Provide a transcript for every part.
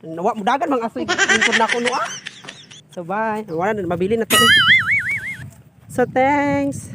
Nawa mudagan mang asoy lingkod na ko no ah. So bye. Wala na mabili na to. So thanks.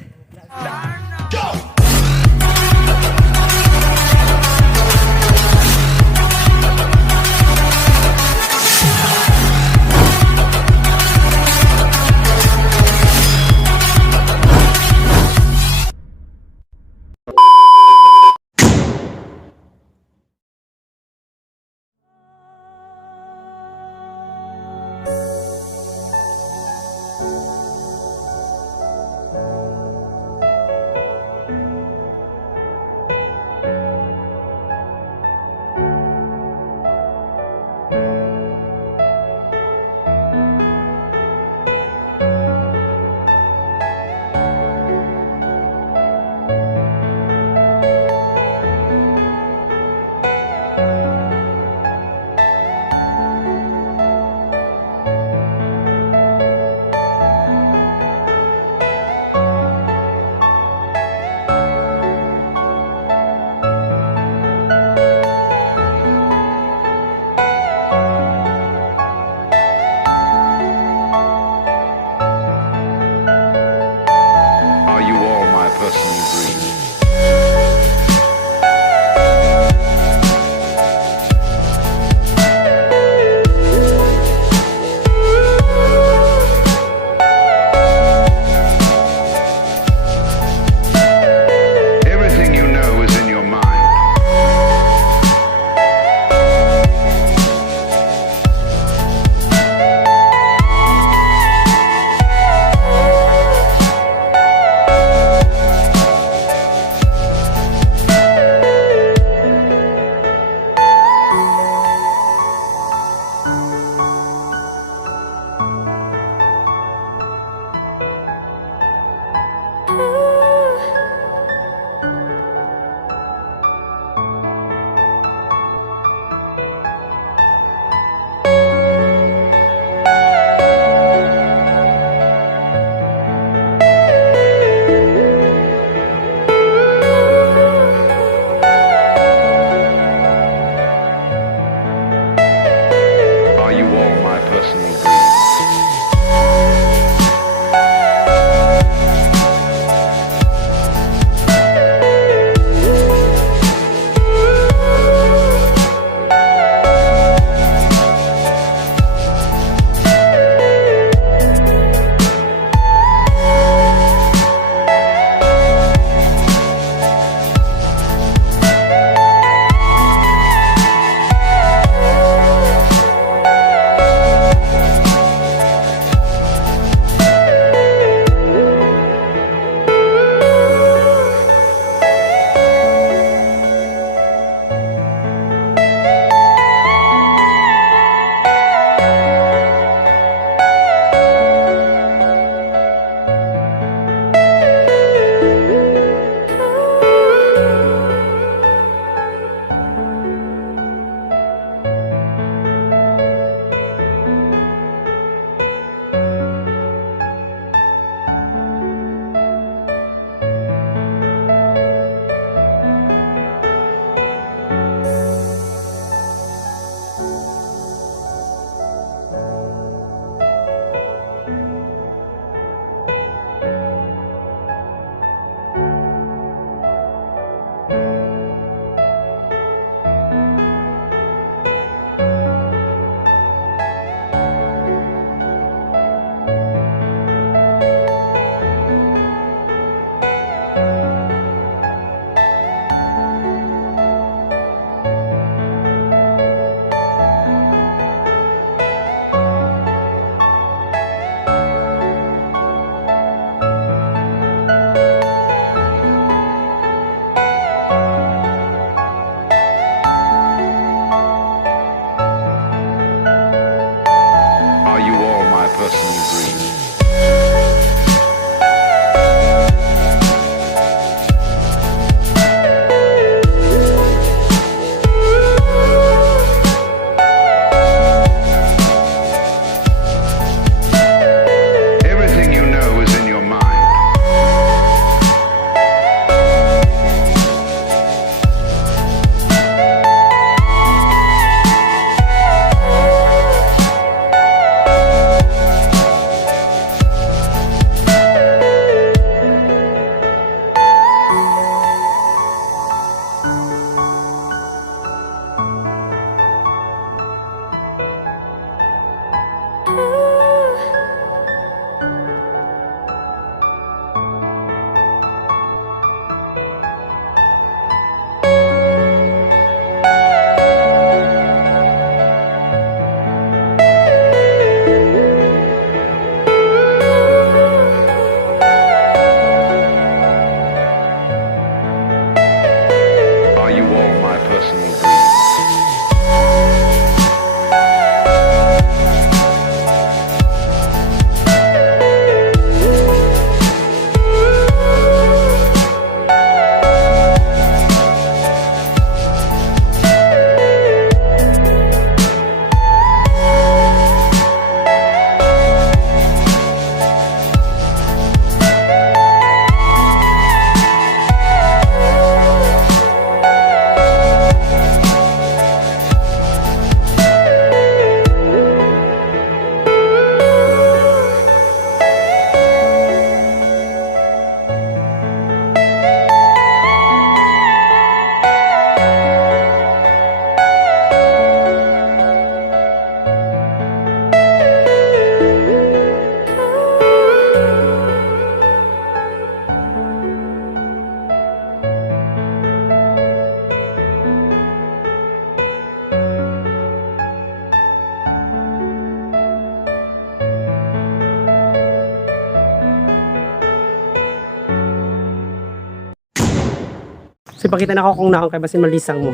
So pakita na ako kung naon kay basin malisang mo.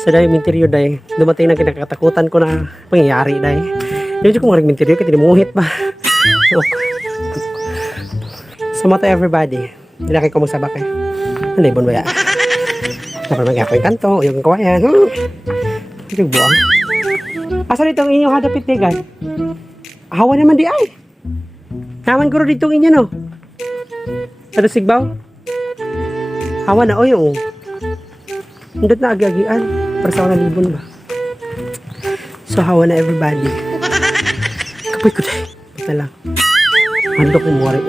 So dahil minteryo dahil dumating na kinakatakutan ko na pangyayari dahil. Hindi ko maring minteryo kasi tinimuhit pa. So mo to everybody. Hindi na kayo kumusabak eh. Ano ibon ba yan? Dapat mag-ako yung kanto, yung kawayan. Hindi yung buwang. Asa dito ang inyong hadapit ni guys? Hawa naman di ay. Naman guro dito ang inyo no. Ano sigbaw? Hawa na o yung. Hindot na agi-agian. Para na libon ba? So hawa na everybody. Kapoy ko dahil. Bot na lang. Handok mo mawari.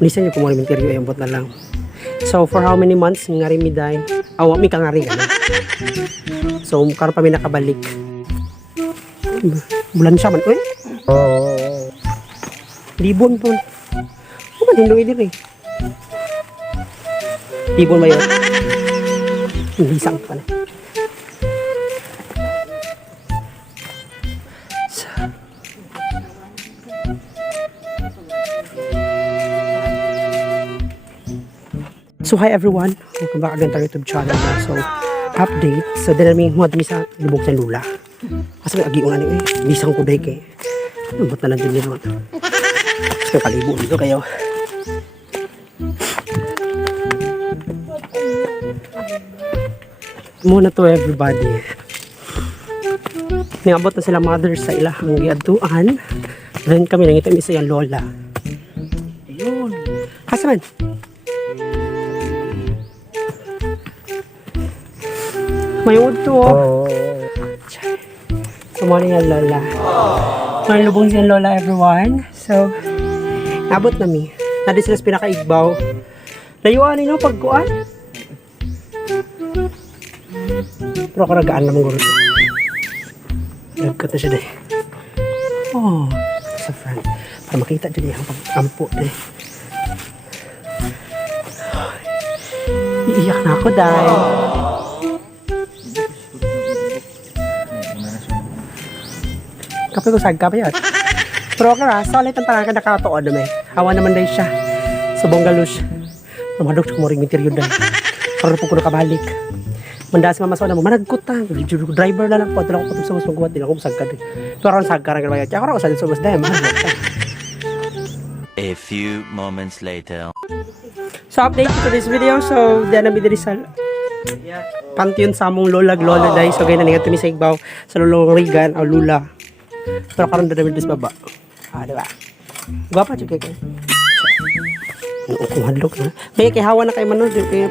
Manisan nyo kumari minteryo ay bot na lang. So for how many months nga rin mi dahil? Awa mi ka nga rin. So karon pa mi nakabalik. Bulan siya man. Uy. Libon po. Man hindong idir eh. Libon ba yun? Hindi isang pa na. So hi everyone, welcome back again to our YouTube channel. So update, so din namin huwag kami sa lubog ng lula. Kasi may agiungan niyo eh, bisang ko dahil kay lubot na lang din nyo. So kalibo dito kayo. Muna to everybody. Nangabot na sila mother sa ilahang giadtuan. Then kami nangita mi sa yung lola. Ayun. Hasaman. May udto. So morning yung lola. May lubong siyang lola everyone. So nabot na mi. Nadi sila sa pinakaigbaw. Layuan ninyo pagkuan. Pero karagaan naman guro. Nagkat na siya deh. Oh, sa friend. Para makita dyan yung pag-ampo deh. Iiyak na ako dahil. Kapag ko sagka pa yun. Pero okay na, solid ang tangan ka nakatoon naman. Hawa naman dahil siya. Sa bonggalush. Namadok siya kumaring interior dahil. Para po ko nakabalik. Manda si mama sa mo, managkot ta. Driver na lang po. Dala ko po sa mas magkuhat. Di na ako sagka din. Pero ako sagka na gano'n. Kaya ako sa mas dahil. A few moments later. So update to this video. So diyan na midiri sa pantheon sa among lola dahil. So ganyan na nga ito ni Saigbaw sa lulong Regan o Lula. Pero karon na namin dis baba. Diba? Gwapa juga kayo. Kung hadlok na. Kaya kay hawa na kay Manod. Kaya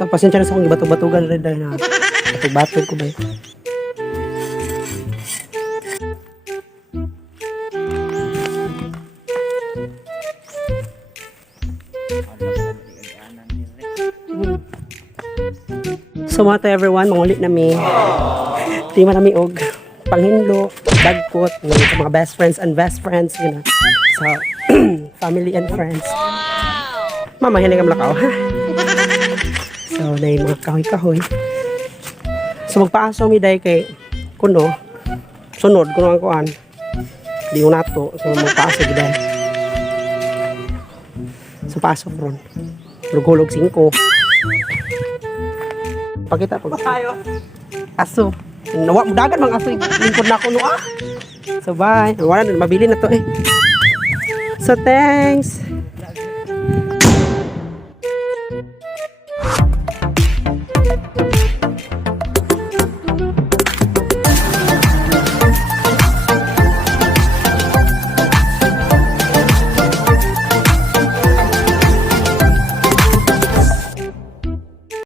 so, pasensya na sa akong ibatog-batugan rin dahil na batog-batog ko ba yun. So mga to everyone, mangulit na mi. Di man nami og panghinlo, dagkot, sa mga best friends and best friends, you know, sa family and friends. Mama, hinig ang lakaw, ha? So, na yung mga kahoy-kahoy. So, magpaaso mi dahil kay kuno, sunod, kuno ang kuhan. Di ko nato, so magpaaso mi dahil. So, pasok ron. Lugulog 5. Pakita po. Aso. Dagan mga aso. Lingkod na ako no ah. So bye. Wala na. Mabili na to eh. So thanks.